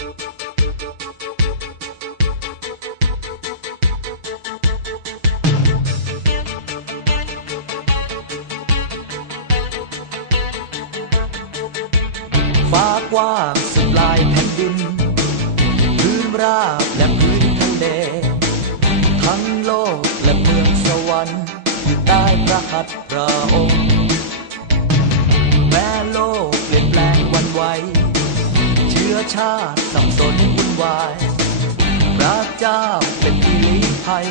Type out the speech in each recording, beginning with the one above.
ฟ้ากว้างสุดลายแผ่นดิน พื้นราบและพื้นทะเล ทั้งโลกและเมืองสวรรค์อยู่ใต้พระหัตถ์พระองค์ แม้โลกเปลี่ยนแปลงวันไหว อชาติสับสนวุ่นวายพระเจ้าเป็นที่ลี้ภัย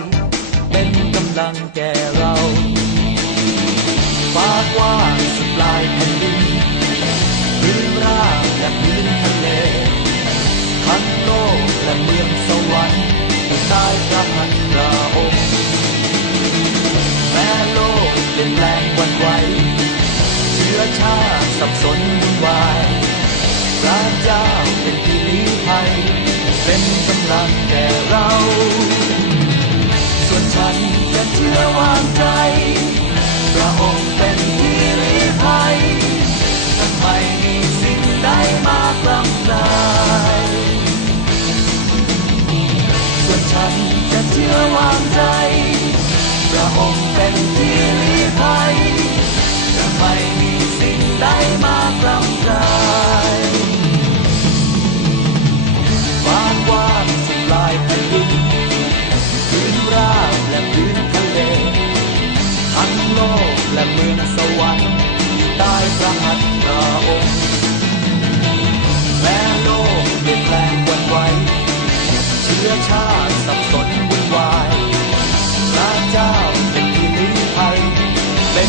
เป็นกำลังแก่เราฟ้ากว้างสุดปลายแผ่นดินพื้นราบและพื้นทะเลทั้งโลกและเมืองสวรรค์ใต้พระหัตถ์พระองค์แม้โลกเปลี่ยนแปลงวันไหวเชื้อชาติสับสนวุ่นวาย พระเจ้าเป็นที่ลี้ภัยเป็นกำลังแก่เรา ส่วนฉันจะเชื่อวางใจ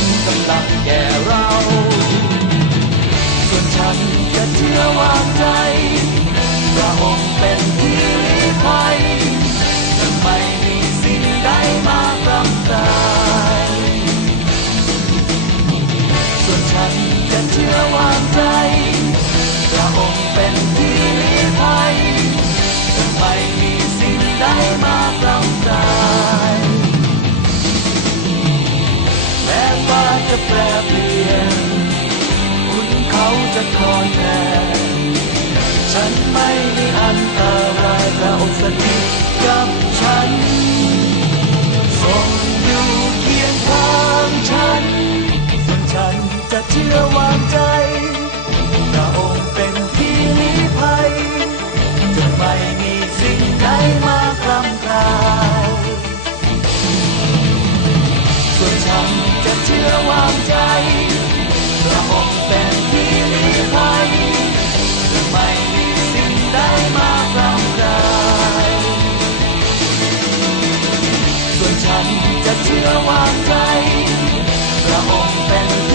เป็นกำลังแก่เรา จะแปรเปลี่ยนคุณเขาจะคอยแทนฉันไม่มีอันตรายพระองค์สถิต ทำจะเชื่อวางใจ ระบบเป็นที่ลีภัยหรืไม่มีสิ่งใดมากรำรายส่วนฉันจะเชื่อวางใจ ระบบเป็น